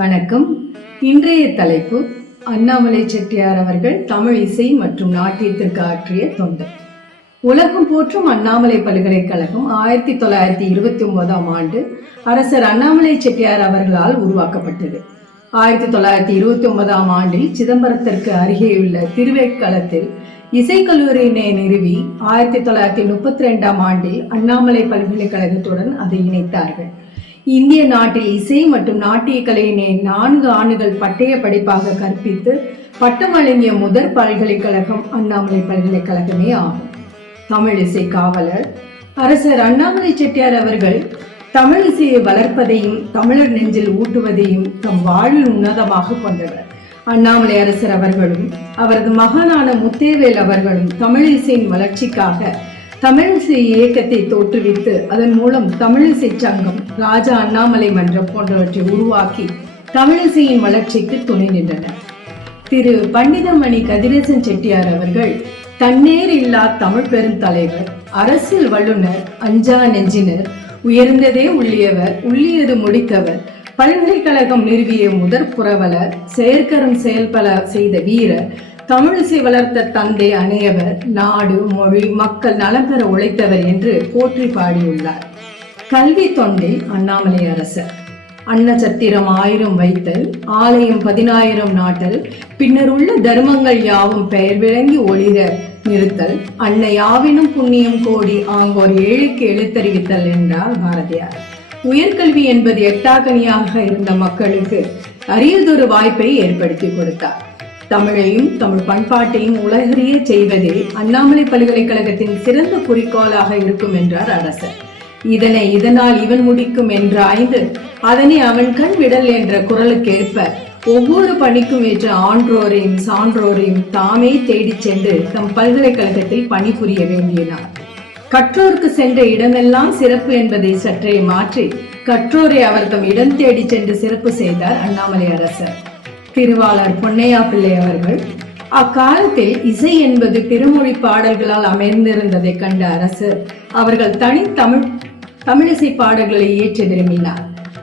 வணக்கம். இன்றைய தலைப்பு அண்ணாமலை செட்டியார் அவர்கள் தமிழ் இசை மற்றும் நாட்டியத்திற்கு ஆற்றிய தொண்டு உலகம் போற்றும் அண்ணாமலை பல்கலைக்கழகம் ஆயிரத்தி தொள்ளாயிரத்தி இருபத்தி ஒன்பதாம் ஆண்டு அரசர் அண்ணாமலை செட்டியார் அவர்களால் உருவாக்கப்பட்டது. ஆயிரத்தி தொள்ளாயிரத்தி இருபத்தி ஒன்பதாம் ஆண்டில் சிதம்பரத்திற்கு அருகேயுள்ள திருவேட்களத்தில் இசைக்கல்லூரியினை நிறுவி ஆயிரத்தி தொள்ளாயிரத்தி முப்பத்தி ரெண்டாம் ஆண்டில் அண்ணாமலை பல்கலைக்கழகத்துடன் அதை இணைத்தார்கள். இந்திய நாட்டில் இசை மற்றும் நாட்டிய கலையினை நான்கு ஆண்டுகள் பட்டய படிப்பாக கற்பித்து பட்டம் வழங்கிய முதற் பல்கலைக்கழகம் அண்ணாமலை பல்கலைக்கழகமே ஆகும். தமிழ் இசை காவலர் அரசர் அண்ணாமலை செட்டியார் அவர்கள் தமிழ் இசையை வளர்ப்பதையும் தமிழர் நெஞ்சில் ஊட்டுவதையும் தம் வாழ்வில் உன்னதமாக கொண்டவர். அண்ணாமலை அரசர் அவர்களும் அவரது மகனான முத்தேவேல் அவர்களும் தமிழ் இசையின் வளர்ச்சிக்காக தமிழிசை இயக்கத்தை தோற்றுவித்து அதன் மூலம் தமிழிசை சங்கம் ராஜா அண்ணாமலை மன்றம் போன்றவற்றை உருவாக்கி தமிழிசையின் வளர்ச்சிக்கு துணை நின்றனர். திரு. பண்டிதமணி கதிரேசன் செட்டியார் அவர்கள் தன்னேர் இல்லா தமிழ் பெருந்தலைவர் அரசியல் வல்லுனர் அஞ்சா நெஞ்சினர் உயர்ந்ததே உள்ளியவர் உள்ளியது முடித்தவர் பல்கலைக்கழகம் நிறுவிய முதற் புரவலர் செயற்கரம் செயல்பல செய்த வீரர் தமிழிசை வளர்த்த தந்தை அணையவர் நாடு மொழி மக்கள் நலம் பெற உழைத்தவர் என்று போற்றி பாடியுள்ளார். கல்வி தொண்டை அண்ணாமலை அரசர். அன்னச்சத்திரம் ஆயிரம் வைத்தல் ஆலயம் பதினாயிரம் நாட்டல் பின்னர் உள்ள தர்மங்கள் யாவும் பெயர் விளங்கி ஒளிர நிறுத்தல் அன்னை யாவினும் புண்ணியம் கோடி ஆங்கோர் ஏழுக்கு எழுத்தறிவித்தல் என்றார் பாரதியார். உயர்கல்வி என்பது எட்டாக்கனியாக இருந்த மக்களுக்கு அரியதொரு வாய்ப்பை ஏற்படுத்தி கொடுத்தார். தமிழையும் தமிழ் பண்பாட்டையும் உலகறிய செய்வதே அண்ணாமலை பல்கலைக்கழகத்தின் சிறந்த குறிக்கோளாக இருக்கும் என்றார் அரசர். இதனை இதனால் இவன் முடிக்கும் என்ற ஐந்து அதனை அவன் கண் விடல் என்ற குரலுக்கேற்ப ஒவ்வொரு பணிக்கும் ஏற்ற ஆன்றோரையும் சான்றோரையும் தாமே தேடிச் சென்று தம் பல்கலைக்கழகத்தில் பணிபுரிய வேண்டியனார் கற்றோருக்கு சென்ற இடமெல்லாம் சிறப்பு என்பதை சற்றே மாற்றி கற்றோரை அவர் தம் இடம் தேடி சென்று சிறப்பு செய்தார் அண்ணாமலை அரசர். திருவாளர் பொன்னையா பிள்ளை அவர்கள் அக்காலத்தில் இசை என்பது திருமொழி பாடல்களால் அமைந்திருந்ததை கண்ட அரசர் அவர்கள் தனி தமிழ் தமிழிசை பாடல்களை இயற்ற விரும்பினார்.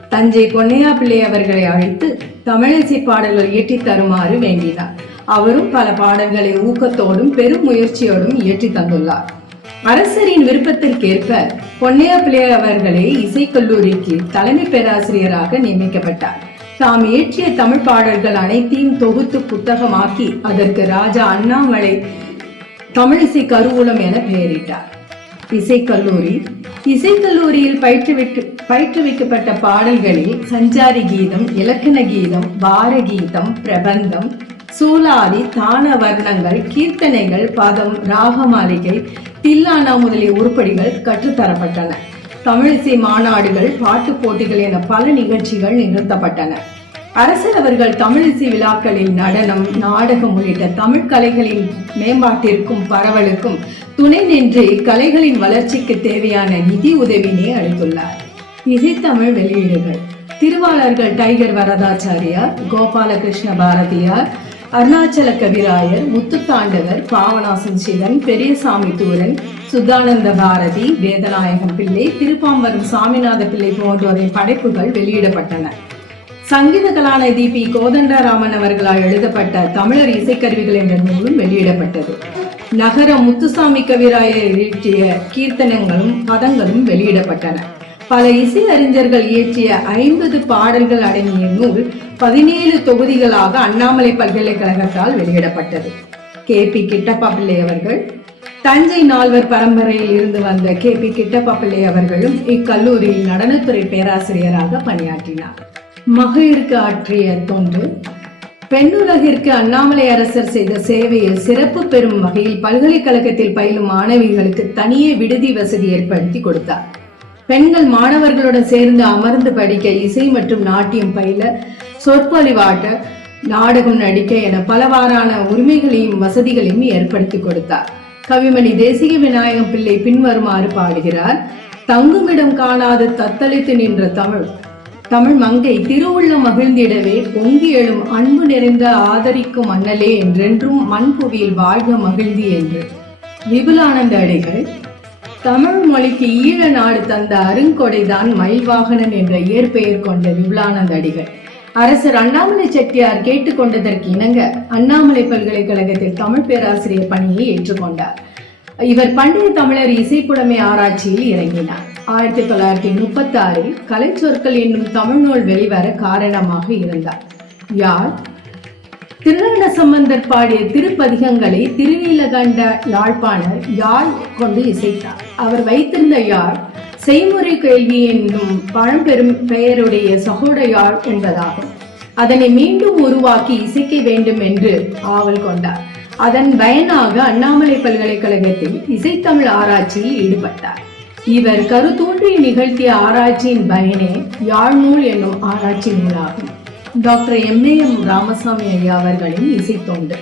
தஞ்சை பொன்னையா பிள்ளை அவர்களை அழைத்து தமிழிசை பாடல்கள் இயற்றி தருமாறு வேண்டினார். அவரும் பல பாடல்களை ஊக்கத்தோடும் பெரும் முயற்சியோடும் இயற்றி தந்துள்ளார். அரசரின் விருப்பத்திற்கேற்ப பொன்னையா பிள்ளை அவர்களே இசைக்கல்லூரிக்கு தலைமை பேராசிரியராக நியமிக்கப்பட்டார். தாம் இயற்றிய தமிழ் பாடல்கள் அனைத்தையும் தொகுத்து புத்தகமாக்கி அதற்கு ராஜா அண்ணாமலை தமிழிசை கருவூலம் என பெயரிட்டார். இசைக்கல்லூரி இசைக்கல்லூரியில் பயிற்றுவிட்டு பயிற்றுவிக்கப்பட்ட பாடல்களில் சஞ்சாரி கீதம் இலக்கண கீதம் பார கீதம் பிரபந்தம் சூலாதி தான வர்ணங்கள் கீர்த்தனைகள் பதம் ராகமாளிகை தில்லானா முதலிய உருப்படிகள் கற்றுத்தரப்பட்டன. தமிழிசை மாநாடுகள் பாட்டுப் போட்டிகள் என பல நிகழ்ச்சிகள் நிகழ்த்தப்பட்டன. அரசர் அவர்கள் தமிழிசை விழாக்களில் நடனம் நாடகம் உள்ளிட்ட தமிழ் கலைகளின் மேம்பாட்டிற்கும் பரவலுக்கும் துணை நின்று இக்கலைகளின் வளர்ச்சிக்கு தேவையான நிதி உதவினை அளித்துள்ளார். இசைத்தமிழ் வெளியீடுகள். திருவாளர்கள் டைகர் வரதாச்சாரியார் கோபாலகிருஷ்ண பாரதியார் அருணாச்சல கவிராயர் முத்துத்தாண்டவர் பாவனாசன் சிவன் பெரியசாமி தூரன் சுதானந்த பாரதி வேதநாயகம் பிள்ளை திருப்பாம்பரம் சாமிநாத பிள்ளை போன்றோரின் படைப்புகள் வெளியிடப்பட்டன. சங்கீத கலாநிதி பி. கோதண்டராமன் அவர்களால் எழுதப்பட்ட தமிழர் இசைக்கருவிகள் என்ற நூலும் வெளியிடப்பட்டது. நகர முத்துசாமி கவிராயர் இயற்றிய கீர்த்தனங்களும் பதங்களும் வெளியிடப்பட்டன. பல இசை அறிஞர்கள் இயற்றிய ஐம்பது பாடல்கள் அடங்கிய நூல் பதினேழு தொகுதிகளாக அண்ணாமலை பல்கலைக்கழகத்தால் வெளியிடப்பட்டது. கே. பி. கிட்டப்பா பிள்ளை அவர்கள் தஞ்சை நால்வர் பரம்பரையில் இருந்து வந்த கே பி கிட்டப்பா பிள்ளை அவர்களும் இக்கல்லூரியில் நடனத்துறை பேராசிரியராக பணியாற்றினார். மகளிருக்கு ஆற்றிய தொண்டு பெண்ணுலகிற்கு அண்ணாமலை அரசர் செய்த சேவையில் சிறப்பு பெறும் வகையில் பல்கலைக்கழகத்தில் பயிலும் மாணவிகளுக்கு தனியே விடுதி வசதி ஏற்படுத்தி கொடுத்தார். பெண்கள் மாணவர்களுடன் சேர்ந்து அமர்ந்து படிக்க இசை மற்றும் நாட்டியம் பயில சொற்பொழிவாட்ட நாடகம் நடிக்க என பலவாறான உரிமைகளையும் வசதிகளையும் ஏற்படுத்தி கொடுத்தார். கவிமணி தேசிக விநாயகம் பிள்ளை பின்வருமாறு பாடுகிறார். தங்குமிடம் காணாது தத்தளித்து நின்ற தமிழ். தமிழ் மங்கை திருவுள்ள மகிழ்ந்திடவே பொங்கி எழும் அன்பு நிறைந்த ஆதரிக்கும் அண்ணலே என்றென்றும் மண்புவியில் வாழ்க மகிழ்ந்தி என்று. விபுலானந்த அடிகள். தமிழ் மொழிக்கு ஈழ நாடு தந்த அருங்கொடைதான் மயில்வாகனன் என்ற இயற்பெயர் கொண்ட விபுலானந்த அடிகள். அரசர் அண்ணாமலை செட்டியார் கேட்டுக்கொண்டதற்கு இணங்க அண்ணாமலை பல்கலைக்கழகத்தில் தமிழ் பேராசிரியர் பணியை ஏற்றுக்கொண்டார். இவர் பண்டைய தமிழர் இசைப்புலமை ஆராய்ச்சியில் இறங்கினார். ஆயிரத்தி தொள்ளாயிரத்தி முப்பத்தி ஆறில் கலைச்சொற்கள் என்னும் தமிழ் நூல் வெளிவர காரணமாக இருந்தார். யார்? திருநாட சம்பந்தர் பாடிய திருப்பதிகங்களை திருநீலகண்ட யாழ்ப்பாணர் யாழ் கொண்டு இசைத்தார். அவர் வைத்திருந்த யாழ் செய்முறை கேள்வி என்னும் பழம்பெரும் பெயருடைய சகோடையாள் என்பதாகும். அதனை மீண்டும் உருவாக்கி இசைக்க வேண்டும் என்று ஆவல் கொண்டார். அதன் பயனாக அண்ணாமலை பல்கலைக்கழகத்தில் இசைத்தமிழ் ஆராய்ச்சியில் ஈடுபட்டார். இவர் கருத்தூன்றி நிகழ்த்திய ஆராய்ச்சியின் பயனே யாழ்நூல் என்னும் ஆராய்ச்சி நூலாகும். Doctor M. A. M. Ramasamy ஐயா அவர்களின் இசைத்தொண்டு.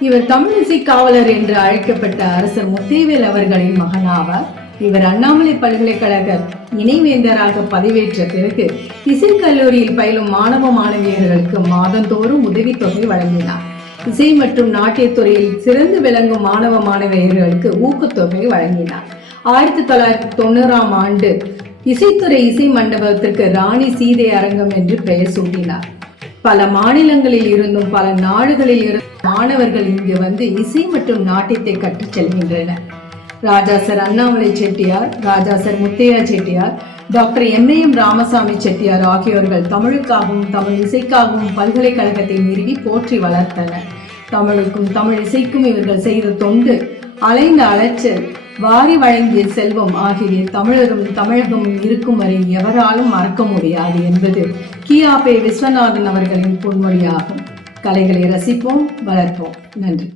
இவர் தமிழ் இசை காவலர் என்று அழைக்கப்பட்ட அரசர் முத்தேவேல் அவர்களின் மகனாவார். இவர் அண்ணாமலை பல்கலைக்கழக இணைவேந்தராக பதவியேற்ற பிறகு இசைக்கல்லூரியில் பயிலும் மாணவ மாணவியர்களுக்கு மாதந்தோறும் உதவித்தொகை வழங்கினார். இசை மற்றும் நாட்டியத்துறையில் சிறந்து விளங்கும் மாணவ மாணவியர்களுக்கு ஊக்கத்தொகை வழங்கினார். ஆயிரத்தி தொள்ளாயிரத்தி தொண்ணூறாம் ஆண்டு இசைத்துறை இசை மண்டபத்திற்கு ராணி சீதை அரங்கம் என்று பெயர் சூட்டினார். பல மாநிலங்களில் இருந்தும் பல நாடுகளில் இருந்தும் மாணவர்கள் இங்கு வந்து இசை மற்றும் நாட்டியத்தை கற்றுச் செல்கின்றனர். ராஜாசர் அண்ணாமலை செட்டியார் ராஜாசர் முத்தையா செட்டியார் டாக்டர் எம் ராமசாமி செட்டியார் ஆகியோர்கள் தமிழுக்காகவும் தமிழ் இசைக்காகவும் பல்கலைக்கழகத்தை நிறுவி போற்றி வளர்த்தனர். தமிழுக்கும் தமிழ் இசைக்கும் இவர்கள் செய்த தொண்டு அலைந்த அலைச்சல் வாரி வழங்கிய செல்வம் ஆகிய தமிழரும் தமிழகமும் இருக்கும் வரை எவராலும் மறக்க முடியாது என்பது கியாபே விஸ்வநாதன் அவர்களின் பொன்மொழியாகும். கலைகளை ரசிப்போம் வளர்ப்போம். நன்றி.